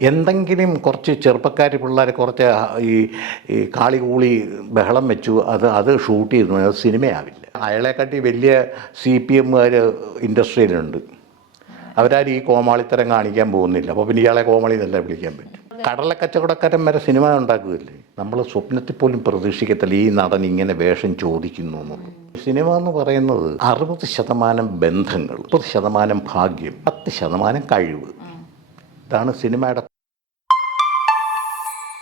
എന്തെങ്കിലും കുറച്ച് ചെറുപ്പക്കാർ പിള്ളേർ കുറച്ച് ഈ ഈ കാളി കൂളി ബഹളം വെച്ചു അത് അത് ഷൂട്ട് ചെയ്തു അത് സിനിമയാവില്ല. അയാളെക്കാട്ടി വലിയ സി പി എമ്മുകാർ ഇൻഡസ്ട്രിയിലുണ്ട്. അവരാരും ഈ കോമാളിത്തരം കാണിക്കാൻ പോകുന്നില്ല. അപ്പോൾ പിന്നെ ഇയാളെ കോമാളി എന്നല്ല വിളിക്കാൻ പറ്റും? കടല കച്ചവടക്കാരൻ വരെ സിനിമ ഉണ്ടാക്കുകയല്ലേ? നമ്മൾ സ്വപ്നത്തിൽ പോലും പ്രതീക്ഷിക്കത്തില്ല ഈ നടൻ ഇങ്ങനെ വേഷം ചോദിക്കുന്നു എന്നുള്ളത്. സിനിമ എന്ന് പറയുന്നത് അറുപത് ശതമാനം ബന്ധങ്ങൾ മുപ്പത് ശതമാനം ഭാഗ്യം പത്ത് ശതമാനം കഴിവ്. ഇതാണ് സിനിമയുടെ.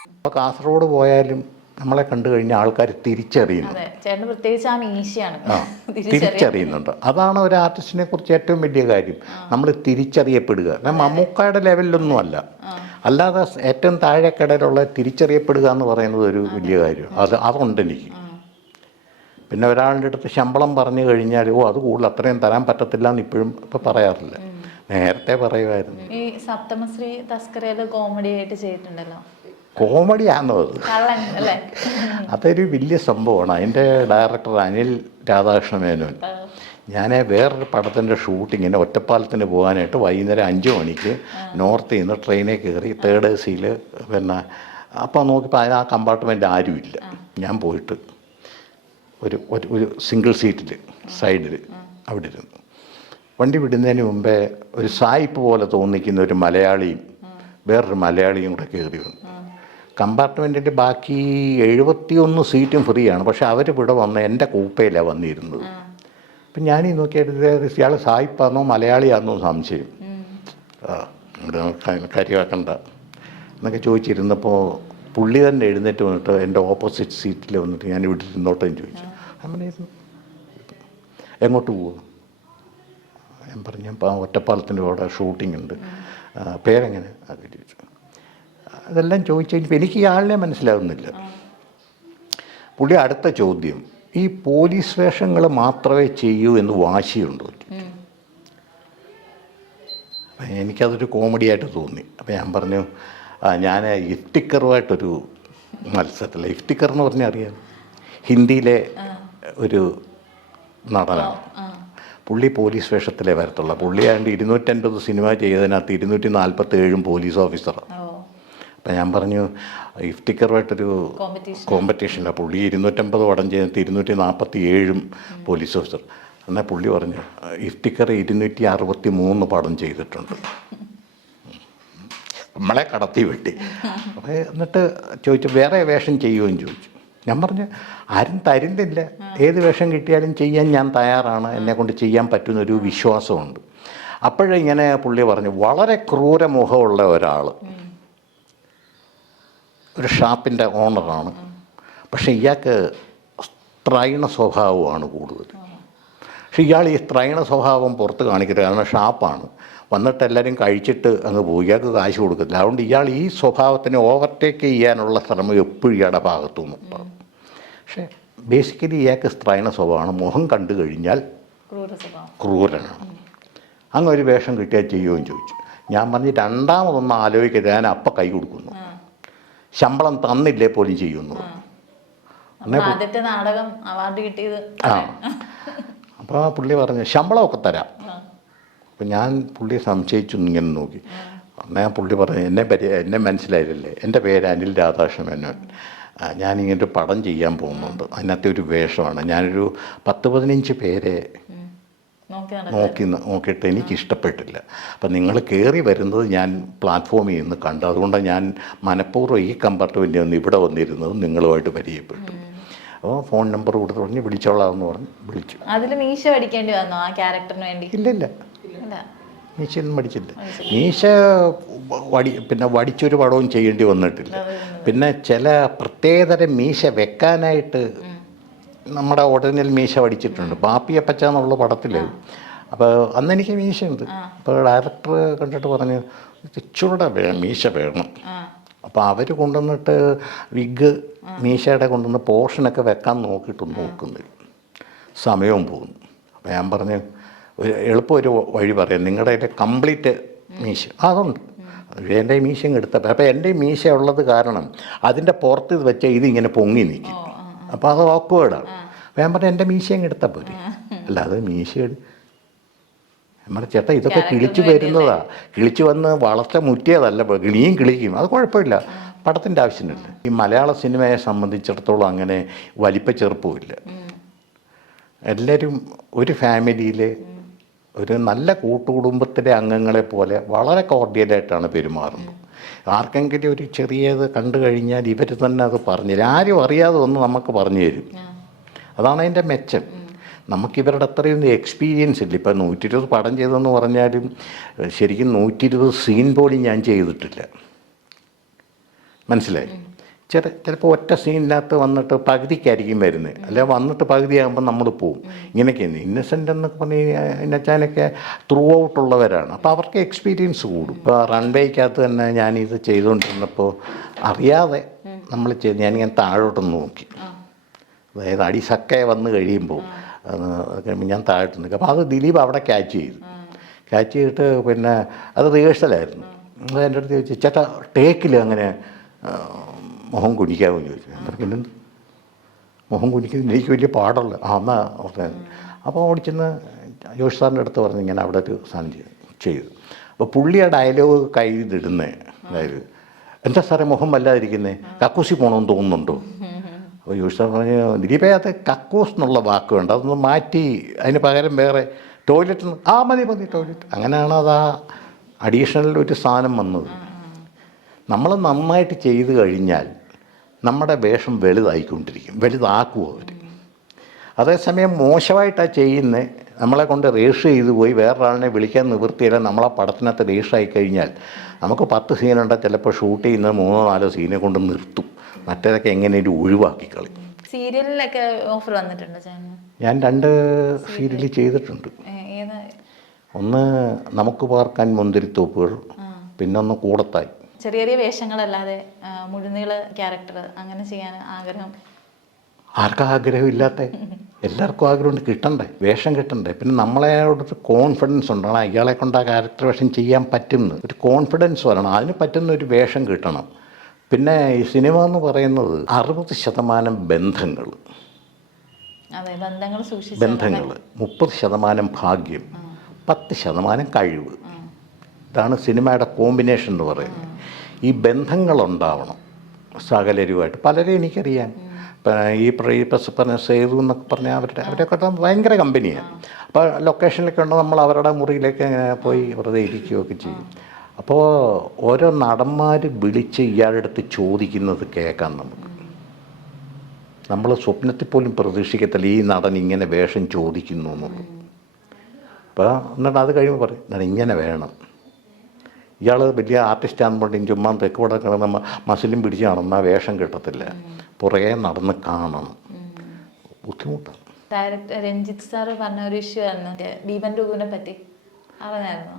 ഇപ്പോൾ കാസർഗോഡ് പോയാലും നമ്മളെ കണ്ടു കഴിഞ്ഞാൽ ആൾക്കാർ തിരിച്ചറിയുന്നു. തിരിച്ചറിയുന്നുണ്ട്. അതാണ് ഒരു ആർട്ടിസ്റ്റിനെ കുറിച്ച് ഏറ്റവും വലിയ കാര്യം. നമ്മൾ തിരിച്ചറിയപ്പെടുക. മമ്മൂക്കയുടെ ലെവലിലൊന്നും അല്ല. അല്ലാതെ ഏറ്റവും താഴെക്കിടയിലുള്ള തിരിച്ചറിയപ്പെടുക എന്ന് പറയുന്നത് ഒരു വലിയ കാര്യം. അത് അതുണ്ട് എനിക്ക്. പിന്നെ ഒരാളുടെ അടുത്ത് ശമ്പളം പറഞ്ഞു കഴിഞ്ഞാൽ ഓ അത് കൂടുതൽ അത്രയും തരാൻ പറ്റത്തില്ല എന്ന് ഇപ്പോഴും ഇപ്പം പറയാറില്ല. നേരത്തെ പറയുമായിരുന്നു ഈ സപ്തമശ്രീ തസ്കരയിൽ കോമഡി ആയിട്ട് ചെയ്തിട്ടുണ്ടല്ലോ. കോമഡിയാണോ അത്? അതൊരു വലിയ സംഭവമാണ്. അതിന്റെ ഡയറക്ടർ അനിൽ രാധാകൃഷ്ണ മേനോൻ ഞാൻ വേറൊരു പടത്തിന്റെ ഷൂട്ടിങ്ങിന് ഒറ്റപ്പാലത്തിന് പോകാനായിട്ട് വൈകുന്നേരം അഞ്ച് മണിക്ക് നോർത്ത് നിന്ന് ട്രെയിനിൽ കയറി തേർഡ് എ സിയിൽ പിന്നെ അപ്പോൾ നോക്കിയപ്പോൾ അതിന് ആ കമ്പാർട്ട്മെന്റ് ആരുമില്ല. ഞാൻ പോയിട്ട് ഒരു ഒരു സിംഗിൾ സീറ്റിൽ സൈഡിൽ അവിടെ ഇരുന്നു. വണ്ടി വിടുന്നതിന് മുമ്പേ ഒരു സായിപ്പ് പോലെ തോന്നിക്കുന്ന ഒരു മലയാളിയും വേറൊരു മലയാളിയും കൂടെ കയറി വന്നു. കമ്പാർട്ട്മെന്റിന്റെ ബാക്കി എഴുപത്തിയൊന്ന് സീറ്റും ഫ്രീ ആണ് പക്ഷെ അവർ ഇവിടെ വന്ന് എന്റെ കൂപ്പയിലാണ് വന്നിരുന്നത്. അപ്പം ഞാനീ നോക്കിയിട്ട് ഇയാൾ സായിപ്പാന്നോ മലയാളിയാണെന്നോ സംശയം. ആ ഇവിടെ കാര്യമാക്കണ്ട എന്നൊക്കെ ചോദിച്ചിരുന്നപ്പോൾ പുള്ളി തന്നെ എഴുന്നേറ്റ് വന്നിട്ട് എന്റെ ഓപ്പോസിറ്റ് സീറ്റിൽ വന്നിട്ട് ഞാൻ ഇവിടെ ഇരുന്നോട്ടേന്ന് ചോദിച്ചു. അങ്ങനെ എങ്ങോട്ട് പോകും ഞാൻ പറഞ്ഞു ഒറ്റപ്പാലത്തിന്റെ അവിടെ ഷൂട്ടിംഗ് ഉണ്ട്. പേരെങ്ങനെ? അത് ചോദിച്ചു അതെല്ലാം ചോദിച്ചു കഴിഞ്ഞപ്പോൾ എനിക്ക് ഈ ആളിനെ മനസ്സിലാവുന്നില്ല. പുള്ളി അടുത്ത ചോദ്യം ഈ പോലീസ് വേഷങ്ങൾ മാത്രമേ ചെയ്യൂ എന്ന് വാശിയുണ്ടോ? അപ്പം എനിക്കതൊരു കോമഡി ആയിട്ട് തോന്നി. അപ്പം ഞാൻ പറഞ്ഞു "ആ, ഞാൻ ഇഫ്റ്റിക്കറുമായിട്ടൊരു മത്സരത്തിൽ ഇഫ്റ്റിക്കർ എന്ന് പറഞ്ഞാൽ അറിയാം? ഹിന്ദിയിലെ ഒരു നടനാണ്. പുള്ളി പോലീസ് വേഷത്തിലേ വരത്തുള്ളൂ. പുള്ളിയാണ്ട് ഇരുന്നൂറ്റൻപത് സിനിമ ചെയ്തതിനകത്ത് ഇരുന്നൂറ്റി നാൽപ്പത്തി ഏഴും പോലീസ് ഓഫീസറാണ് അപ്പം ഞാൻ പറഞ്ഞു ഇഫ്റ്റിക്കറുമായിട്ടൊരു കോമ്പറ്റീഷനിലാണ് പുള്ളി ഇരുന്നൂറ്റമ്പത് വടം ചെയ്തിട്ട് ഇരുന്നൂറ്റി നാൽപ്പത്തി ഏഴും പോലീസ് ഓഫീസർ. എന്നാൽ പുള്ളി പറഞ്ഞു ഇഫ്റ്റിക്കർ ഇരുന്നൂറ്റി അറുപത്തി മൂന്ന് പടം ചെയ്തിട്ടുണ്ട്. നമ്മളെ കടത്തി വെട്ടി. അപ്പോൾ എന്നിട്ട് ചോദിച്ചു വേറെ വേഷം ചെയ്യുമെന്ന് ചോദിച്ചു. ഞാൻ പറഞ്ഞു ആരും തരുന്നില്ല ഏത് വേഷം കിട്ടിയാലും ചെയ്യാൻ ഞാൻ തയ്യാറാണ്. എന്നെ കൊണ്ട് ചെയ്യാൻ പറ്റുന്നൊരു വിശ്വാസമുണ്ട്. അപ്പോഴേ ഇങ്ങനെ പുള്ളി പറഞ്ഞു വളരെ ക്രൂരമുഖമുള്ള ഒരാൾ ഒരു ഷാപ്പിന്റെ ഓണറാണ്. പക്ഷേ ഇയാൾക്ക് സ്ത്രൈണ സ്വഭാവമാണ് കൂടുതൽ. പക്ഷെ ഇയാൾ ഈ സ്ത്രൈണ സ്വഭാവം പുറത്ത് കാണിക്കരുത്. കാരണം ഷാപ്പാണ്. വന്നിട്ട് എല്ലാവരും കഴിച്ചിട്ട് അങ്ങ് പോയി. ഇയാൾക്ക് കാശ് കൊടുക്കത്തില്ല. അതുകൊണ്ട് ഇയാൾ ഈ സ്വഭാവത്തിനെ ഓവർടേക്ക് ചെയ്യാനുള്ള ശ്രമം എപ്പോഴും ഇയാളുടെ ഭാഗത്തു നിന്നുണ്ടാകും പക്ഷേ ബേസിക്കലി ഇയാൾക്ക് സ്ത്രൈണ സ്വഭാവമാണ്. മുഖം കണ്ടു കഴിഞ്ഞാൽ ക്രൂരനാണ്. അങ്ങ് ഒരു വേഷം കിട്ടിയാൽ ചെയ്യുമെന്ന് ചോദിച്ചു. ഞാൻ പറഞ്ഞ് രണ്ടാമതൊന്ന് ആലോചിക്കരുത്. ഞാൻ അപ്പം കൈ കൊടുക്കുന്നു. ശമ്പളം തന്നില്ലേ പോലും ചെയ്യുന്നു. ആദ്യത്തെ നാടകം അവാർഡ് കിട്ടിയത് ആ. അപ്പോൾ ആ പുള്ളി പറഞ്ഞു ശമ്പളമൊക്കെ തരാം. അപ്പം ഞാൻ പുള്ളിയെ സംശയിച്ചു ഇങ്ങനെ നോക്കി. ഞാൻ പുള്ളി പറഞ്ഞു എന്നെ പരി എന്നെ മനസ്സിലായില്ലേ എന്റെ പേര് അനിൽ രാധാകൃഷ്ണ മേനോൻ ഞാനിങ്ങനെ ഒരു പടം ചെയ്യാൻ പോകുന്നുണ്ട്. അതിനകത്തെ ഒരു വേഷമാണ്. ഞാനൊരു പത്ത് പതിനഞ്ച് പേരെ. നോക്കി നോക്കിയിട്ട് എനിക്ക് ഇഷ്ടപ്പെട്ടില്ല. അപ്പം നിങ്ങൾ കയറി വരുന്നത് ഞാൻ പ്ലാറ്റ്ഫോമിൽ നിന്ന് കണ്ടു. അതുകൊണ്ട് ഞാൻ മനഃപൂർവം ഈ കമ്പാർട്ട്മെന്റിൽ നിന്ന് ഇവിടെ വന്നിരുന്നത് നിങ്ങളുമായിട്ട് പരിചയപ്പെട്ടു. അപ്പോൾ ഫോൺ നമ്പർ കൊടുത്ത് പറഞ്ഞ് വിളിച്ചോളാം എന്ന് പറഞ്ഞ് വിളിച്ചു. അതിൽ മീശ അടിക്കേണ്ടി വന്നോ ആ ക്യാരക്ടറിന് വേണ്ടി? ഇല്ലില്ല. ഇല്ല മീശയൊന്നും പഠിച്ചില്ല മീശ വടി പിന്നെ വടിച്ചൊരു പടവും ചെയ്യേണ്ടി വന്നിട്ടില്ല. പിന്നെ ചില പ്രത്യേകതരം മീശ വെക്കാനായിട്ട് നമ്മുടെ ഉടനിൽ മീശ വടിച്ചിട്ടുണ്ട്. ബാപ്പിയപ്പച്ച എന്നുള്ള പടത്തിൽ അപ്പോൾ അന്ന് എനിക്ക് മീശയുണ്ട്. അപ്പോൾ ഡയറക്ടർ കണ്ടിട്ട് പറഞ്ഞു ഇച്ചിരൂടെ വേ മീശ വേണം. അപ്പോൾ അവർ കൊണ്ടുവന്നിട്ട് വിഗ് മീശയുടെ കൊണ്ടുവന്ന് പോർഷനൊക്കെ വെക്കാൻ നോക്കിയിട്ട് നോക്കുന്നില്ല. സമയവും പോകുന്നു. അപ്പോൾ ഞാൻ പറഞ്ഞു ഒരു എളുപ്പം ഒരു വഴി പറയാം. നിങ്ങളുടെ അതിന്റെ കംപ്ലീറ്റ് മീശ. അതുണ്ട്. എന്റെ മീശയും എടുത്തപ്പോൾ അപ്പോൾ എന്റെ മീശ ഉള്ളത് കാരണം അതിന്റെ പുറത്ത് ഇത് വെച്ചാൽ ഇതിങ്ങനെ പൊങ്ങി നിൽക്കും അപ്പോൾ അത് ഓക്വേഡാണ് അപ്പോൾ ഞാൻ പറഞ്ഞു എന്റെ മീശയും എടുത്താൽ പോരെ. അല്ലാതെ മീശ നമ്മുടെ ചേട്ടാ ഇതൊക്കെ കിളിച്ചു വരുന്നതാ. കിളിച്ചു വന്ന് വളർച്ച മുറ്റിയതല്ല കിളിയും കിളിക്കും. അത് കുഴപ്പമില്ല. പടത്തിന്റെ ആവശ്യമില്ല ഈ മലയാള സിനിമയെ സംബന്ധിച്ചിടത്തോളം അങ്ങനെ വലിപ്പ ചെറുപ്പമില്ല. എല്ലാവരും ഒരു ഫാമിലിയിൽ ഒരു നല്ല കൂട്ടുകുടുംബത്തിലെ അംഗങ്ങളെ പോലെ വളരെ കോർഡിയലായിട്ടാണ് പെരുമാറുന്നത്. ആർക്കെങ്കിലും ഒരു ചെറിയത് കണ്ടു കഴിഞ്ഞാൽ ഇവർ തന്നെ അത് പറഞ്ഞു തരും ആരും അറിയാതെ ഒന്ന് നമുക്ക് പറഞ്ഞു തരും. അതാണ് അതിന്റെ മെച്ചം. നമുക്കിവരുടെ അത്രയൊന്നും എക്സ്പീരിയൻസ് ഇല്ല. ഇപ്പം നൂറ്റി ഇരുപത് പടം ചെയ്തെന്ന് പറഞ്ഞാലും ശരിക്കും നൂറ്റി ഇരുപത് സീൻ പോലും ഞാൻ ചെയ്തിട്ടില്ല. മനസ്സിലായി? ചില ചിലപ്പോൾ ഒറ്റ സീനിനകത്ത് വന്നിട്ട് പകുതിക്കായിരിക്കും വരുന്നത് അല്ലെ വന്നിട്ട് പകുതിയാകുമ്പോൾ നമ്മൾ പോവും. ഇങ്ങനെയൊക്കെയാണ് ഇന്നസെന്റ് എന്നൊക്കെ പറഞ്ഞു കഴിഞ്ഞാൽ ത്രൂ ഔട്ട് ഉള്ളവരാണ് അപ്പോൾ അവർക്ക് എക്സ്പീരിയൻസ് കൂടും. ഇപ്പോൾ റൺവേക്കകത്ത് തന്നെ ഞാനിത് ചെയ്തുകൊണ്ടിരുന്നപ്പോൾ അറിയാതെ നമ്മൾ ചെയ്ത് ഞാനിങ്ങനെ താഴോട്ടൊന്ന് നോക്കി. അതായത് അടി സക്കയെ വന്ന് കഴിയുമ്പോൾ ഞാൻ താഴോട്ട് നിൽക്കും. അപ്പോൾ അത് ദിലീപ് അവിടെ ക്യാച്ച് ചെയ്തു. ക്യാച്ച് ചെയ്തിട്ട് പിന്നെ അത് റിഹേഴ്സലായിരുന്നു എന്റെ അടുത്ത് ചോദിച്ചു ചേട്ടാ ടേക്കിൽ അങ്ങനെ മുഖം കുനിക്കാമോ ചോദിച്ചു. അന്നേരം പിന്നെ "പിന്നെന്ത്? മുഖം കുനിക്കുന്നത് എനിക്ക് വലിയ പാടല്ല. ആ എന്നാ ഓർത്തേ അപ്പോൾ അവിടെ ചെന്ന് ജോഷ് സാറിന്റെ അടുത്ത് പറഞ്ഞ് ഇങ്ങനെ അവിടെ ഒരു സാധനം ചെയ്തു ചെയ്തു. അപ്പോൾ പുള്ളി ആ ഡയലോഗ് കയ്യിലിടുന്നേ അതായത് എന്താ സാറേ മുഖം വല്ലാതിരിക്കുന്നേ? കക്കൂസി പോകണമെന്ന് തോന്നുന്നുണ്ടോ? അപ്പോൾ ജോഷ് സാർ പറഞ്ഞു ദിലീപേ അത് കക്കൂസ് എന്നുള്ള വാക്ക് വേണ്ട. അതൊന്ന് മാറ്റി അതിന് പകരം വേറെ ടോയ്ലറ്റ് ആ മതി മതി ടോയ്ലറ്റ്. അങ്ങനെയാണ് അത് ആ അഡീഷണൽ ഒരു സാധനം വന്നത്. നമ്മൾ നന്നായിട്ട് ചെയ്തു കഴിഞ്ഞാൽ നമ്മുടെ വേഷം വലുതായിക്കൊണ്ടിരിക്കും വലുതാക്കുമോ അവർ. അതേസമയം മോശമായിട്ടാണ് ചെയ്യുന്നത് നമ്മളെ കൊണ്ട് രജിസ്റ്റർ ചെയ്തു പോയി വേറൊരാളിനെ വിളിക്കാൻ നിവൃത്തിയില്ല നമ്മളെ പടത്തിനകത്ത് രജിസ്റ്റർ ആയി കഴിഞ്ഞാൽ നമുക്ക് പത്ത് സീനുണ്ടെങ്കിൽ ചിലപ്പോൾ ഷൂട്ട് ചെയ്യുന്ന മൂന്നോ നാലോ സീനെ കൊണ്ട് നിർത്തും. മറ്റേതൊക്കെ എങ്ങനെയും ഒഴിവാക്കി കളി സീരിയലിലൊക്കെ ഓഫർ വന്നിട്ടുണ്ട് ഞാൻ രണ്ട് സീരിയൽ ചെയ്തിട്ടുണ്ട്. ഒന്ന് നമുക്ക് പാർക്കാൻ മുന്തിരിത്തോപ്പുകൾ പിന്നെ ഒന്ന് കൂടത്തായി. ചെറിയ ചെറിയ വേഷങ്ങളല്ലാതെ മുഴുനീള ക്യാരക്ടർ അങ്ങനെ ചെയ്യാൻ ആഗ്രഹം. ആർക്കാ ആഗ്രഹമില്ലാത്ത എല്ലാവർക്കും ആഗ്രഹമുണ്ട്. കിട്ടണ്ടേ? വേഷം കിട്ടണ്ടേ? പിന്നെ നമ്മളെ ഒരു കോൺഫിഡൻസ് ഉണ്ടാണ്? അയാളെ കൊണ്ട് ആ ക്യാരക്ടർ വേഷം ചെയ്യാൻ പറ്റുന്നത് ഒരു കോൺഫിഡൻസ് വരണം. അതിന് പറ്റുന്ന ഒരു വേഷം കിട്ടണം. പിന്നെ ഈ സിനിമ എന്ന് പറയുന്നത് അറുപത് ശതമാനം ബന്ധങ്ങൾ. ബന്ധങ്ങൾ മുപ്പത് ശതമാനം ഭാഗ്യം. പത്ത് ശതമാനം കഴിവ്. ഇതാണ് സിനിമയുടെ കോമ്പിനേഷൻ എന്ന് പറയുന്നത്. ഈ ബന്ധങ്ങളുണ്ടാവണം. സകലരുമായിട്ട്. പലരെ എനിക്കറിയാം. ഈ ഈ സേതു എന്നൊക്കെ പറഞ്ഞാൽ അവരുടെ അവരൊക്കെ ഭയങ്കര കമ്പനിയാണ് അപ്പോൾ ലൊക്കേഷനിലൊക്കെ ഉണ്ടോ നമ്മൾ അവരുടെ മുറിയിലേക്ക് പോയി വെറുതെ ഇരിക്കുകയൊക്കെ ചെയ്യും. അപ്പോൾ ഓരോ നടന്മാർ വിളിച്ച് ഇയാളുടെ അടുത്ത് ചോദിക്കുന്നത് കേൾക്കാം നമുക്ക്. നമ്മൾ സ്വപ്നത്തിൽ പോലും പ്രതീക്ഷിക്കത്തില്ല ഈ നടൻ ഇങ്ങനെ വേഷം ചോദിക്കുന്നു എന്നുള്ളത്. അപ്പോൾ എന്നിട്ട് അത് കഴിയുമ്പോൾ പറയും ഇങ്ങനെ വേണം. ഇയാൾ വലിയ ആർട്ടിസ്റ്റാന്ന് പറഞ്ഞിട്ട് ചുമ്മാ തെക്കൂടെ കിടന്ന മസിലും പിടിച്ച് നടന്നാൽ വേഷം കിട്ടത്തില്ല. പുറകെ നടന്ന് കാണണം. ബുദ്ധിമുട്ടാണ്. ഡയറക്ടർ രഞ്ജിത്ത് സാറ് പറഞ്ഞ ഒരു ഇഷ്യൂ ആയിരുന്നു. ഭീമൻ രഘുവിനെ പറ്റി. അറിഞ്ഞായിരുന്നോ?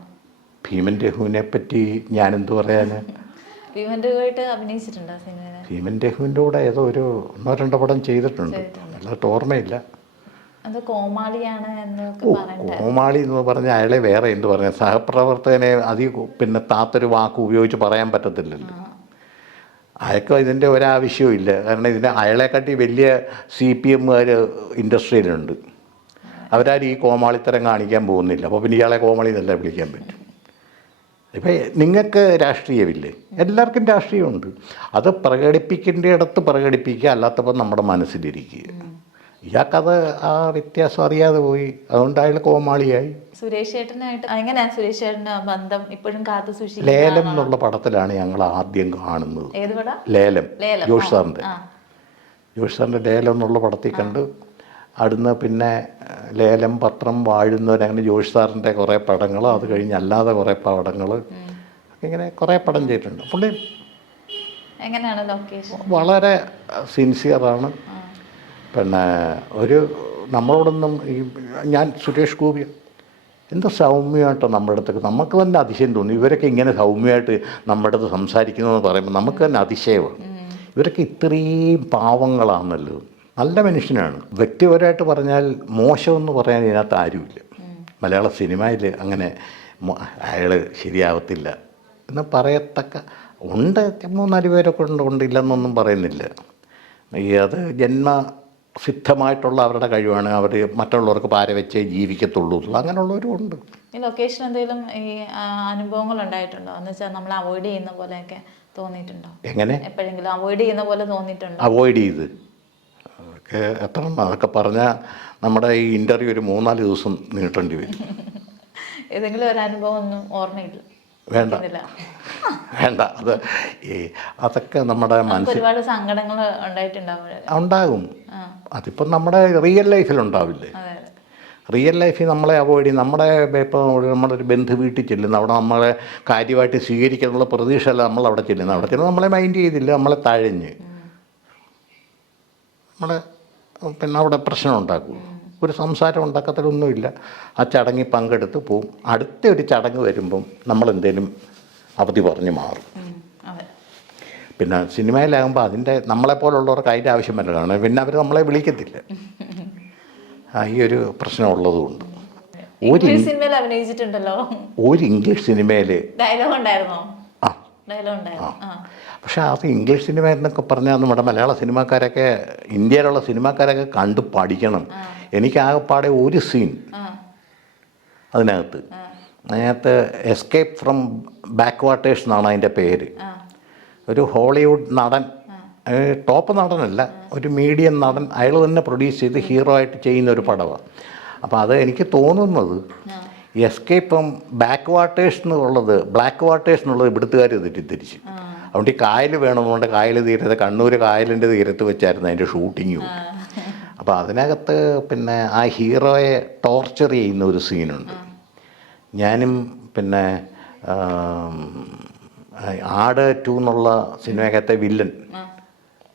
ഭീമൻ രഘുവിനെ പറ്റി ഞാനെന്ത് പറയാന്? ഭീമൻ രഘുവായിട്ട് അഭിനയിച്ചിട്ടുണ്ടോ സിനിമ ഭീമൻ രഘുവിന്റെ കൂടെ ഏതോ ഒരു ഒന്നോ രണ്ടോ പടം ചെയ്തിട്ടുണ്ട്. അല്ലാത്ത ഓർമ്മയില്ല. കോമാളി എന്ന് പറഞ്ഞ അയാളെ വേറെ എന്ത് പറഞ്ഞ? സഹപ്രവർത്തകനെ അതി പിന്നെ താത്തൊരു വാക്ക് ഉപയോഗിച്ച് പറയാൻ പറ്റത്തില്ലല്ലോ. അയാൾക്ക് ഇതിന്റെ ഒരാവശ്യവും ഇല്ല. കാരണം ഇതിന് അയാളെക്കാട്ടി വലിയ സി പി എമ്മുകാർ ഇൻഡസ്ട്രിയിലുണ്ട്. അവരാരും ഈ കോമാളിത്തരം കാണിക്കാൻ പോകുന്നില്ല. അപ്പോൾ പിന്നെ ഇയാളെ കോമാളി എന്നല്ല വിളിക്കാൻ പറ്റും? ഇപ്പം നിങ്ങൾക്ക് രാഷ്ട്രീയമില്ലേ? എല്ലാവർക്കും രാഷ്ട്രീയമുണ്ട്. അത് പ്രകടിപ്പിക്കേണ്ടിടത്ത് പ്രകടിപ്പിക്കുക അല്ലാത്തപ്പോൾ നമ്മുടെ മനസ്സിലിരിക്കുക. ഇയാൾക്കത് ആ വ്യത്യാസം അറിയാതെ പോയി. അതുകൊണ്ട് അയാൾ കോമാളിയായി. സുരേഷ് ചേട്ടനായിട്ട് എങ്ങനെയാണ് സുരേഷ് ചേട്ടന് ബന്ധം ഇപ്പോഴും കാത്തു സൂക്ഷിക്കുന്നത് ലേലം എന്നുള്ള പടത്തിലാണ് ഞങ്ങൾ ആദ്യം കാണുന്നത്. ഏത് പടാ? ലേലം. ജോഷ് സാറിന്റെ. ആ. ജോഷ് സാറിന്റെ ലേലം എന്നുള്ള പടത്തിൽ കണ്ട്. അവിടുന്ന് പിന്നെ ലേലം പത്രം വാഴുന്നവർ അങ്ങനെ ജോഷ് സാറിന്റെ കുറേ പടങ്ങൾ അത് കഴിഞ്ഞ് അല്ലാതെ കുറേ പടങ്ങൾ. ഇങ്ങനെ കുറേ പടം ചെയ്തിട്ടുണ്ട്. പുള്ളി എങ്ങനെയാണ് വളരെ സിൻസിയറാണ്. പിന്നെ ഒരു നമ്മളോടൊന്നും ഈ ഞാൻ സുരേഷ് ഗോപി എന്താ സൗമ്യമായിട്ടോ നമ്മുടെ അടുത്തൊക്കെ. നമുക്ക് തന്നെ അതിശയം തോന്നി. ഇവരൊക്കെ ഇങ്ങനെ സൗമ്യമായിട്ട് നമ്മുടെ അടുത്ത് സംസാരിക്കുന്നു എന്ന് പറയുമ്പോൾ നമുക്ക് തന്നെ അതിശയമാണ് ഇവരൊക്കെ ഇത്രയും പാവങ്ങളാണല്ലോ. നല്ല മനുഷ്യനാണ്. വ്യക്തിപരമായിട്ട് പറഞ്ഞാൽ മോശമെന്ന് പറയാൻ ഇതിനകത്ത് ആരുമില്ല. മലയാള സിനിമയിൽ അങ്ങനെ അയാൾ ശരിയാവത്തില്ല എന്ന് പറയത്തക്ക ഉണ്ട്. മൂന്നാൽ പേരൊക്കെ ഉണ്ട് ഉണ്ടില്ലെന്നൊന്നും പറയുന്നില്ല. ഈ അത് ജന്മ സിദ്ധമായിട്ടുള്ള അവരുടെ കഴിവാണ്. അവർ മറ്റുള്ളവർക്ക് പാര വെച്ചേ ജീവിക്കത്തുള്ളൂ. അങ്ങനെയുള്ളവരുമുണ്ട് അങ്ങനെയുള്ളവരും ഉണ്ട്. ഈ ലൊക്കേഷൻ എന്തെങ്കിലും ഈ അനുഭവങ്ങൾ ഉണ്ടായിട്ടുണ്ടോ? എന്ന് വെച്ചാൽ നമ്മൾ അവോയ്ഡ് ചെയ്യുന്ന പോലെയൊക്കെ തോന്നിയിട്ടുണ്ടോ? എങ്ങനെ? എപ്പോഴെങ്കിലും അവോയ്ഡ് ചെയ്യുന്ന പോലെ തോന്നിയിട്ടുണ്ടോ? അവോയ്ഡ് ചെയ്ത്. അതൊക്കെ എത്ര അതൊക്കെ പറഞ്ഞാൽ നമ്മുടെ ഈ ഇന്റർവ്യൂ ഒരു മൂന്നാൽ ദിവസം നീട്ടേണ്ടി വരും. ഏതെങ്കിലും ഒരു അനുഭവം ഒന്നും ഓർമ്മയില്ല. വേണ്ട. വേണ്ട. അത് ഈ അതൊക്കെ നമ്മുടെ മനസ്സിൽ ഒരുപാട് സങ്കടങ്ങൾ ഉണ്ടാകും. അതിപ്പം നമ്മുടെ റിയൽ ലൈഫിൽ ഉണ്ടാവില്ലേ? റിയൽ ലൈഫിൽ നമ്മളെ അവോയ്ഡ് ചെയ്യും നമ്മുടെ ഇപ്പോൾ നമ്മുടെ ഒരു ബന്ധു വീട്ടിൽ ചെല്ലുന്ന അവിടെ നമ്മളെ കാര്യമായിട്ട് സ്വീകരിക്കാനുള്ള പ്രതീക്ഷയല്ല നമ്മൾ അവിടെ ചെല്ലുന്നത്. അവിടെ ചെല്ലുന്നത് നമ്മളെ മൈൻഡ് ചെയ്തില്ല. നമ്മളെ തഴഞ്ഞ്. നമ്മളെ പിന്നെ അവിടെ പ്രശ്നം ഉണ്ടാക്കും ഒരു സംസാരം ഉണ്ടാക്കത്തിലൊന്നുമില്ല ആ ചടങ്ങിൽ പങ്കെടുത്ത് പോവും. അടുത്ത ഒരു ചടങ്ങ് വരുമ്പം നമ്മൾ എന്തേലും അവധി പറഞ്ഞ് മാറും. പിന്നെ സിനിമയിലാകുമ്പോൾ അതിന്റെ നമ്മളെപ്പോലുള്ളവർക്ക് അതിന്റെ ആവശ്യം വല്ല പിന്നെ അവർ നമ്മളെ വിളിക്കത്തില്ല. ഈ ഒരു പ്രശ്നം ഉള്ളതുകൊണ്ട്. ഒരു ഇംഗ്ലീഷ് സിനിമയിൽ അഭിനയിച്ചിട്ടുണ്ടല്ലോ. ഒരു ഇംഗ്ലീഷ് സിനിമയിൽ ഡയലോഗ് ഉണ്ടായിരുന്നോ ആ ഡയലോഗ് ഉണ്ടായിരുന്നു ആ പക്ഷേ അത് ഇംഗ്ലീഷ് സിനിമ എന്നൊക്കെ പറഞ്ഞാൽ നമ്മുടെ മലയാള സിനിമാക്കാരൊക്കെ ഇന്ത്യയിലുള്ള സിനിമാക്കാരൊക്കെ കണ്ടു പഠിക്കണം. എനിക്ക് ആകെപ്പാടെ ഒരു സീൻ. അതിനകത്ത്. അതിനകത്ത് എസ്കേപ്പ് ഫ്രം ബാക്ക് വാട്ടേഴ്സ് എന്നാണ് അതിന്റെ പേര്. ഒരു ഹോളിവുഡ് നടൻ ടോപ്പ് നടനല്ല ഒരു മീഡിയം നടൻ. അയാൾ തന്നെ പ്രൊഡ്യൂസ് ചെയ്ത് ഹീറോ ആയിട്ട് ചെയ്യുന്ന ഒരു പടമാണ് അപ്പോൾ അത് എനിക്ക് തോന്നുന്നത് എസ്കേപ്പ് ബാക്ക് വാട്ടേഴ്സ് എന്നുള്ളത് ബ്ലാക്ക് വാട്ടേഴ്സ് എന്നുള്ളത് ഇവിടുത്തുകാർ തെറ്റിദ്ധരിച്ച് അതുകൊണ്ട് ഈ കായൽ വേണമെന്നുകൊണ്ട് കായൽ തീരത്ത് കണ്ണൂർ കായലിന്റെ തീരത്ത് വെച്ചായിരുന്നു അതിന്റെ ഷൂട്ടിങ്ങും. അപ്പോൾ അതിനകത്ത് പിന്നെ ആ ഹീറോയെ ടോർച്ചർ ചെയ്യുന്ന ഒരു സീനുണ്ട്. ഞാനും പിന്നെ ആട് ടു എന്നുള്ള സിനിമയ്ക്കകത്തെ വില്ലൻ.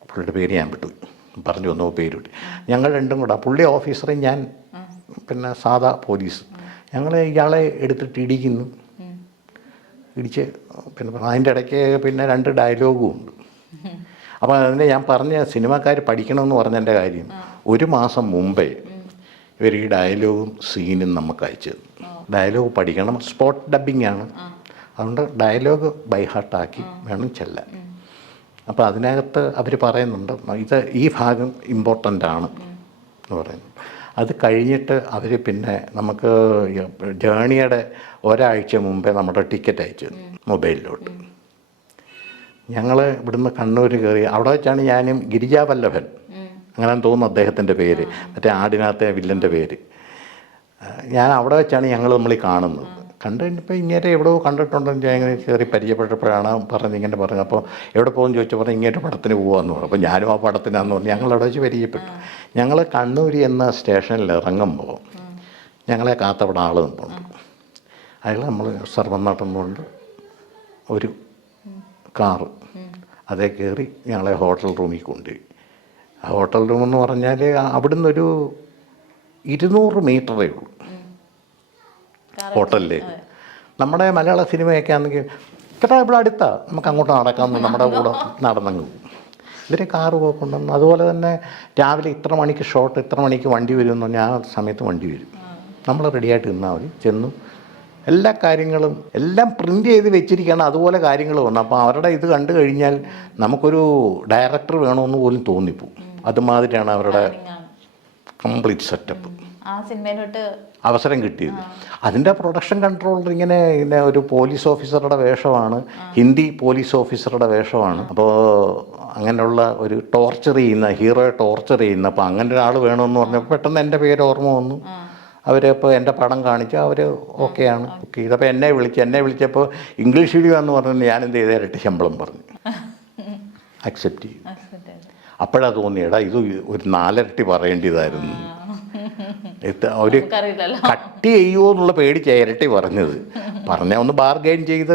പുള്ളിയുടെ പേര് ഞാൻ വിട്ടു പറഞ്ഞു വന്നു പേര് വിട്ടു. ഞങ്ങൾ രണ്ടും കൂടെ പുള്ളി ഓഫീസറും ഞാൻ പിന്നെ സാധാ പോലീസ്. ഞങ്ങൾ ഇയാളെ എടുത്തിട്ട് ഇടിക്കുന്നു. ഇടിച്ച് പിന്നെ അതിന്റെ ഇടയ്ക്ക് പിന്നെ രണ്ട് ഡയലോഗും ഉണ്ട്. അപ്പോൾ അതിനെ ഞാൻ പറഞ്ഞ സിനിമാക്കാർ പഠിക്കണമെന്ന് പറഞ്ഞതിന്റെ കാര്യം ഒരു മാസം മുമ്പേ ഇവർ ഈ ഡയലോഗും സീനും നമുക്ക് അയച്ചു ഡയലോഗ് പഠിക്കണം. സ്പോട്ട് ഡബിങ് ആണ്. അതുകൊണ്ട് ഡയലോഗ് ബൈ ബൈഹാർട്ടാക്കി വേണം ചെല്ലാൻ. അപ്പോൾ അതിനകത്ത് അവർ പറയുന്നുണ്ട് ഇത് ഈ ഭാഗം ഇമ്പോർട്ടന്റ് ആണ് എന്ന് പറയുന്നു. അത് കഴിഞ്ഞിട്ട് അവർ പിന്നെ നമുക്ക് ജേണിയുടെ ഒരാഴ്ച മുമ്പേ നമ്മുടെ ടിക്കറ്റ് അയച്ചു മൊബൈലിലോട്ട്. ഞങ്ങൾ ഇവിടുന്ന് കണ്ണൂർ കയറി അവിടെ വെച്ചാണ് ഞാനും ഗിരിജാവല്ലഭൻ. അങ്ങനെ തോന്നുന്നു അദ്ദേഹത്തിന്റെ പേര്. മറ്റേ ആടിനകത്തെ വില്ലന്റെ പേര്. ഞാൻ അവിടെ വെച്ചാണ് ഞങ്ങൾ നമ്മൾ കാണുന്നത്. കണ്ടു കഴിഞ്ഞപ്പോൾ ഇങ്ങനെ എവിടെയോ കണ്ടിട്ടുണ്ടെന്ന് ഞാൻ ഇങ്ങനെ കയറി പരിചയപ്പെട്ടപ്പോഴാണ് പറഞ്ഞ് ഇങ്ങനെ പറഞ്ഞു അപ്പോൾ എവിടെ പോകുമെന്ന് ചോദിച്ചപ്പോൾ പറഞ്ഞു ഇങ്ങനെ പടത്തിന് പോകാമെന്ന് പറഞ്ഞു. അപ്പോൾ ഞാനും ആ പടത്തിനാന്ന് പറഞ്ഞു. ഞങ്ങൾ അവിടെ വെച്ച് പരിചയപ്പെട്ടു. ഞങ്ങൾ കണ്ണൂരി എന്ന സ്റ്റേഷനിൽ ഇറങ്ങുമ്പോൾ ഞങ്ങളെ കാത്തവിടെ ആൾ നിൽപ്പുണ്ട് അയാൾ നമ്മൾ സർവനാട്ടുന്നുകൊണ്ട് ഒരു കാറ് അതേ കയറി ഞങ്ങളെ ഹോട്ടൽ റൂമിൽ കൊണ്ടുപോയി. ആ ഹോട്ടൽ റൂമെന്ന് പറഞ്ഞാൽ അവിടുന്ന് ഒരു ഇരുന്നൂറ് മീറ്ററേ ഉള്ളൂ. ഹോട്ടലിലേക്ക് നമ്മുടെ മലയാള സിനിമയൊക്കെ ആണെങ്കിൽ കേട്ടാ ഇവിടെ അടുത്താ. നമുക്ക് അങ്ങോട്ട് നടക്കാമെന്ന് നമ്മുടെ കൂടെ നടന്നങ്ങ് പോകും. ഇവരെ കാറ് പോക്കുണ്ടെന്ന്. അതുപോലെ തന്നെ രാവിലെ ഇത്ര മണിക്ക് ഷോട്ട് ഇത്ര മണിക്ക് വണ്ടി വരും എന്ന് പറഞ്ഞാൽ ആ സമയത്ത് വണ്ടി വരും. നമ്മൾ റെഡിയായിട്ട് നിന്നാൽ മതി. ചെന്നു. എല്ലാ കാര്യങ്ങളും എല്ലാം പ്രിന്റ് ചെയ്ത് വെച്ചിരിക്കുകയാണ് അതുപോലെ കാര്യങ്ങൾ വന്നു. അപ്പോൾ അവരുടെ ഇത് കണ്ടു കഴിഞ്ഞാൽ നമുക്കൊരു ഡയറക്ടർ വേണമെന്ന് പോലും തോന്നിപ്പോവും. അതുമാതിരിയാണ് അവരുടെ കംപ്ലീറ്റ് സെറ്റപ്പ് ആ സിനിമയിലോട്ട് അവസരം കിട്ടിയത്. അതിന്റെ പ്രൊഡക്ഷൻ കൺട്രോളർ ഇങ്ങനെ ഇങ്ങനെ ഒരു പോലീസ് ഓഫീസറുടെ വേഷമാണ് ഹിന്ദി പോലീസ് ഓഫീസറുടെ വേഷമാണ്. അപ്പോൾ അങ്ങനെയുള്ള ഒരു ടോർച്ചർ ചെയ്യുന്ന ഹീറോയെ ടോർച്ചർ ചെയ്യുന്ന അപ്പോൾ അങ്ങനെ ഒരാൾ വേണമെന്ന് പറഞ്ഞപ്പോൾ പെട്ടെന്ന് എന്റെ പേര് ഓർമ്മ വന്നു. അവരിപ്പോൾ എന്റെ പടം കാണിച്ചു അവർ ഓക്കെയാണ്. ഓക്കെ. ഇതപ്പോൾ എന്നെ വിളിച്ചു എന്നെ വിളിച്ചപ്പോൾ ഇംഗ്ലീഷ് വീഡിയോ എന്ന് പറഞ്ഞു ഞാൻ എന്ത് ചെയ്തേ ഇരട്ടി ശമ്പളം പറഞ്ഞു. അക്സെപ്റ്റ് ചെയ്തു. അപ്പോഴാണ് തോന്നിയടാ ഇത് ഒരു നാലരട്ടി പറയേണ്ടതായിരുന്നു. ഒരു കട്ട് ചെയ്യുമോ എന്നുള്ള പേടി ഇരട്ടി പറഞ്ഞത്. പറഞ്ഞ ഒന്ന് ബാർഗെയിൻ ചെയ്ത്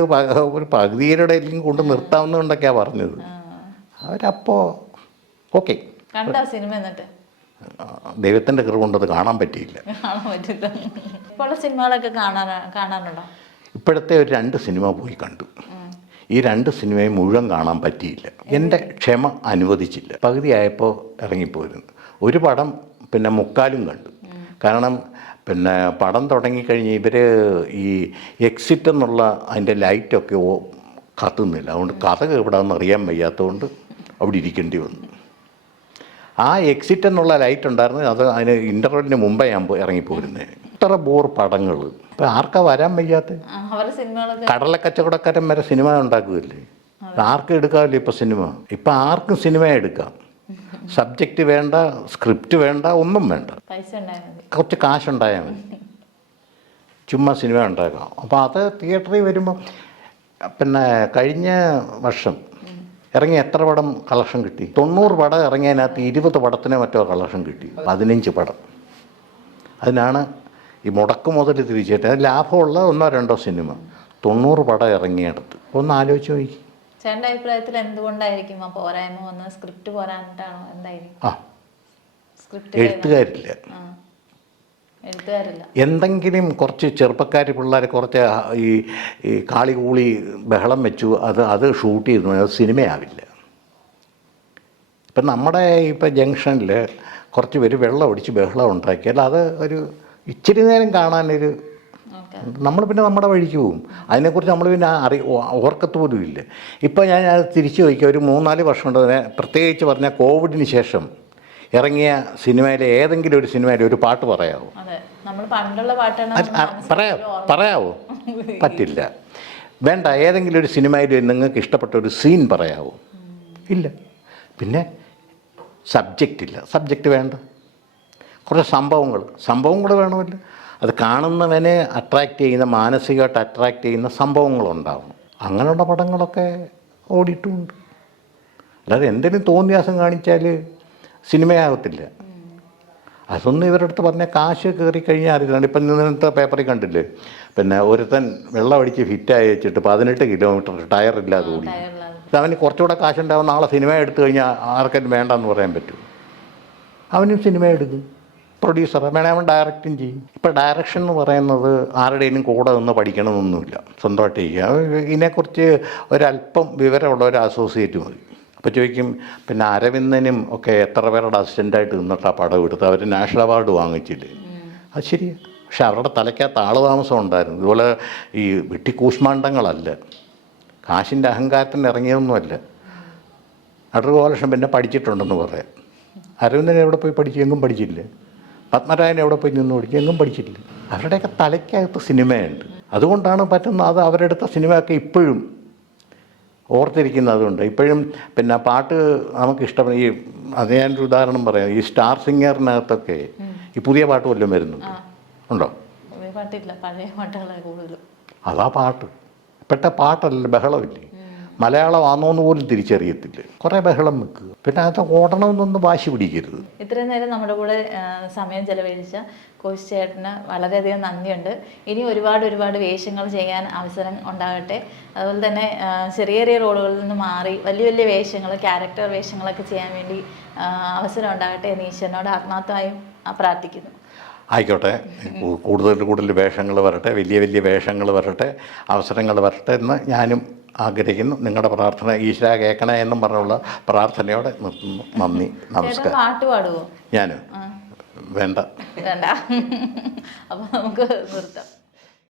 ഒരു പകുതിയുടെ എല്ലാം കൊണ്ട് നിർത്താവുന്നതുകൊണ്ടൊക്കെയാണ് പറഞ്ഞത്. അവരപ്പോ ഓക്കെ കണ്ട സിനിമ എന്നിട്ട്? ദൈവത്തിന്റെ കൃപ കൊണ്ടത് കാണാൻ പറ്റിയില്ല. ഇപ്പോൾ സിനിമകളൊക്കെ കാണാൻ ഇപ്പോഴത്തെ ഒരു രണ്ട് സിനിമ പോയി കണ്ടു. ഈ രണ്ട് സിനിമയും മുഴുവൻ കാണാൻ പറ്റിയില്ല. എന്റെ ക്ഷമ അനുവദിച്ചില്ല. പകുതിയായപ്പോൾ ഇറങ്ങിപ്പോയിരുന്നു ഒരു പടം പിന്നെ മുക്കാലും കണ്ടു. കാരണം പിന്നെ പടം തുടങ്ങിക്കഴിഞ്ഞ് ഇവർ ഈ എക്സിറ്റ് എന്നുള്ള അതിന്റെ ലൈറ്റൊക്കെ കത്തുന്നില്ല. അതുകൊണ്ട് കഥ എവിടെയെന്ന് അറിയാൻ വയ്യാത്തതുകൊണ്ട് അവിടെ ഇരിക്കേണ്ടി വന്നു. ആ എക്സിറ്റ് എന്നുള്ള ലൈറ്റ് ഉണ്ടായിരുന്നു. അത് അതിന് ഇന്റർവെല്ലിന് മുമ്പേ ഞാൻ ഇറങ്ങിപ്പോയിരുന്നത് ഇറങ്ങിപ്പോരുന്നത് ഇത്ര ബോർ പടങ്ങൾ ഇപ്പം ആർക്കാ വരാൻ വയ്യാത്ത? കടലക്കച്ചവടക്കാരൻ വരെ സിനിമ ഉണ്ടാക്കുകയല്ലേ ആർക്കും എടുക്കാമല്ലോ ഇപ്പം സിനിമ? ഇപ്പം ആർക്കും സിനിമ എടുക്കാം. സബ്ജക്റ്റ് വേണ്ട സ്ക്രിപ്റ്റ് വേണ്ട ഒന്നും വേണ്ട. പൈസ കുറച്ച് കാശുണ്ടായാൽ മതി. ചുമ്മാ സിനിമ ഉണ്ടാക്കാം അപ്പോൾ അത് തിയേറ്ററിൽ വരുമ്പം പിന്നെ കഴിഞ്ഞ വർഷം ഇറങ്ങി എത്ര പടം കളക്ഷൻ കിട്ടി? തൊണ്ണൂറ് പടം ഇറങ്ങിയതിനകത്ത് ഇരുപത് പടത്തിന് മറ്റോ കളക്ഷൻ കിട്ടി. പതിനഞ്ച് പടം. അതിനാണ് ഈ മുടക്ക് മുതൽ തിരിച്ചിട്ട് അത് ലാഭമുള്ള ഒന്നോ രണ്ടോ സിനിമ. തൊണ്ണൂറ് പടം ഇറങ്ങിയെടുത്ത്. ഒന്ന് ആലോചിച്ച് നോക്കി. ചേട്ടന്റെ അഭിപ്രായത്തിൽ എന്തുകൊണ്ടായിരിക്കും ആ പോരായ്മ വന്ന് സ്ക്രിപ്റ്റ് പോരാഞ്ഞിട്ടാണോ? എന്തായിരിക്കും? ആ. എഴുത്തുകാരില്ല. എന്തെങ്കിലും കുറച്ച് ചെറുപ്പക്കാർ പിള്ളേർ കുറച്ച് ഈ ഈ കാളികൂളി ബഹളം വെച്ചു അത് അത് ഷൂട്ട് ചെയ്തു അത് സിനിമയാവില്ല. ഇപ്പം നമ്മുടെ ഇപ്പം ജംഗ്ഷനിൽ കുറച്ച് പേര് വെള്ളം ഒടിച്ച് ബഹളം ഉണ്ടാക്കിയാൽ അത് ഒരു ഇച്ചിരി നേരം കാണാനൊരു നമ്മൾ പിന്നെ നമ്മുടെ വഴിക്ക് പോകും അതിനെക്കുറിച്ച് നമ്മൾ പിന്നെ അറി ഓർക്കത്ത് പോലും ഇല്ല ഇപ്പം ഞാൻ അത് തിരിച്ചു ചോദിക്കുക ഒരു മൂന്നാൽ വർഷം കൊണ്ട് തന്നെ പ്രത്യേകിച്ച് പറഞ്ഞാൽ കോവിഡിന് ശേഷം ഇറങ്ങിയ സിനിമയിലെ ഏതെങ്കിലും ഒരു സിനിമയിലെ ഒരു പാട്ട് പറയാമോ അതെ നമ്മൾ പണ്ടുള്ള പാട്ടാണ് അത് ആ, പറയാ പറയാവോ? പറ്റില്ല. വേണ്ട ഏതെങ്കിലും ഒരു സിനിമയിൽ നിങ്ങൾക്ക് ഇഷ്ടപ്പെട്ട ഒരു സീൻ പറയാമോ ഇല്ല. പിന്നെ സബ്ജക്റ്റ് ഇല്ല. സബ്ജക്റ്റ് വേണ്ട. കുറച്ച് സംഭവങ്ങൾ. സംഭവങ്ങൾ വേണമല്ലോ. അത് കാണുന്നവനെ അട്രാക്റ്റ് ചെയ്യുന്ന മാനസികമായിട്ട് അട്രാക്റ്റ് ചെയ്യുന്ന സംഭവങ്ങളുണ്ടാവും. അങ്ങനെയുള്ള പടങ്ങളൊക്കെ ഓടിയിട്ടുമുണ്ട്. അല്ലാതെ എന്തെങ്കിലും തോന്നിയാസം കാണിച്ചാൽ സിനിമയാകത്തില്ല. അതൊന്നും ഇവരുടെ അടുത്ത് പറഞ്ഞാൽ കാശ് കയറി കഴിഞ്ഞാൽ അറിയില്ല ഇപ്പം ഇന്നത്തെ പേപ്പറിൽ കണ്ടില്ലേ? പിന്നെ ഒരുത്തൻ വെള്ളം അടിച്ച് ഫിറ്റായി വെച്ചിട്ട് പതിനെട്ട് കിലോമീറ്റർ ടയർ ഇല്ലാതെ ഓടി അവന് കുറച്ചുകൂടെ കാശുണ്ടാവും. നാളെ സിനിമ എടുത്തു കഴിഞ്ഞാൽ ആർക്കും വേണ്ടെന്ന് പറയാൻ പറ്റും. അവനും സിനിമ എടുക്കും. പ്രൊഡ്യൂസർ വേണേൽ അവൻ ഡയറക്റ്റും ചെയ്യും. ഇപ്പം ഡയറക്ഷൻ എന്ന് പറയുന്നത് ആരുടെയും കൂടെ നിന്ന് പഠിക്കണമെന്നൊന്നുമില്ല. സ്വന്തമായിട്ട് ചെയ്യുക. ഇതിനെക്കുറിച്ച് ഒരല്പം വിവരമുള്ള ഒരു അസോസിയേറ്റ് മതി. അപ്പോൾ ചോദിക്കും പിന്നെ അരവിന്ദനും ഒക്കെ എത്ര പേരുടെ അസിസ്റ്റന്റായിട്ട് ആ പടം എടുത്ത് അവർ നാഷണൽ അവാർഡ് വാങ്ങിച്ചില്ലേ? അത് ശരിയാണ് പക്ഷെ അവരുടെ തലയ്ക്കകത്ത് ആളുതാമസം ഉണ്ടായിരുന്നു. ഇതുപോലെ ഈ വെട്ടിക്കൂഷ്മാണ്ഡങ്ങളല്ല കാശിന്റെ അഹങ്കാരത്തിന് ഇറങ്ങിയതൊന്നുമല്ല. അടർഗോലക്ഷം പിന്നെ പഠിച്ചിട്ടുണ്ടെന്ന് പറയാം. അരവിന്ദൻ എവിടെ പോയി പഠിച്ചു? എങ്ങും പഠിച്ചില്ല പത്മരായൻ എവിടെ പോയി നിന്ന് പഠിച്ചു? എങ്ങും പഠിച്ചിട്ടില്ല. അവരുടെയൊക്കെ തലയ്ക്കകത്ത് സിനിമയുണ്ട്. അതുകൊണ്ടാണ് പറ്റുന്ന അത് അവരെടുത്ത സിനിമയൊക്കെ ഇപ്പോഴും ഓർത്തിരിക്കുന്നത് അതുകൊണ്ട് ഇപ്പോഴും പിന്നെ പാട്ട് നമുക്ക് ഇഷ്ടം ഈ അത് ഞാനൊരു ഉദാഹരണം പറയാം. ഈ സ്റ്റാർ സിംഗറിനകത്തൊക്കെ ഈ പുതിയ പാട്ട് വല്ലതും വരുന്നുണ്ട്? ഉണ്ടോ? പാട്ടില്ല. പഴയ പാട്ടുകളാണ് കൂടുതലും. അതാ പാട്ട്. പെട്ട പാട്ടല്ല ബഹളമില്ലേ? മലയാളമാണോന്ന് പോലും തിരിച്ചറിയത്തില്ല. കുറേ ബഹളം വെക്കുക പിന്നെ അത് ഓടണമെന്നൊന്നും വാശി പിടിക്കരുത്. ഇത്രയും നേരം നമ്മുടെ കൂടെ സമയം ചെലവഴിച്ച കോശി ചേട്ടന് വളരെയധികം നന്ദിയുണ്ട്. ഇനി ഒരുപാട് ഒരുപാട് വേഷങ്ങൾ ചെയ്യാൻ അവസരം ഉണ്ടാകട്ടെ. അതുപോലെ തന്നെ ചെറിയ ചെറിയ റോളുകളിൽ നിന്ന് മാറി വലിയ വലിയ വേഷങ്ങൾ ക്യാരക്ടർ വേഷങ്ങളൊക്കെ ചെയ്യാൻ വേണ്ടി അവസരം ഉണ്ടാകട്ടെ എന്ന് ഈശ്വരനോട് ആത്മാർത്ഥമായും പ്രാർത്ഥിക്കുന്നു. ആയിക്കോട്ടെ. കൂടുതൽ കൂടുതൽ വേഷങ്ങൾ വരട്ടെ. വലിയ വലിയ വേഷങ്ങൾ വരട്ടെ. അവസരങ്ങൾ വരട്ടെ എന്ന് ഞാനും ആഗ്രഹിക്കുന്നു. നിങ്ങളുടെ പ്രാർത്ഥന ഈശ്വര കേൾക്കണേ എന്നും പറഞ്ഞുള്ള പ്രാർത്ഥനയോടെ നിർത്തുന്നു. നന്ദി. നമസ്കാരം. പാട്ട് വേണ്ട. വേണ്ട. അപ്പൊ നമുക്ക് നിർത്താം.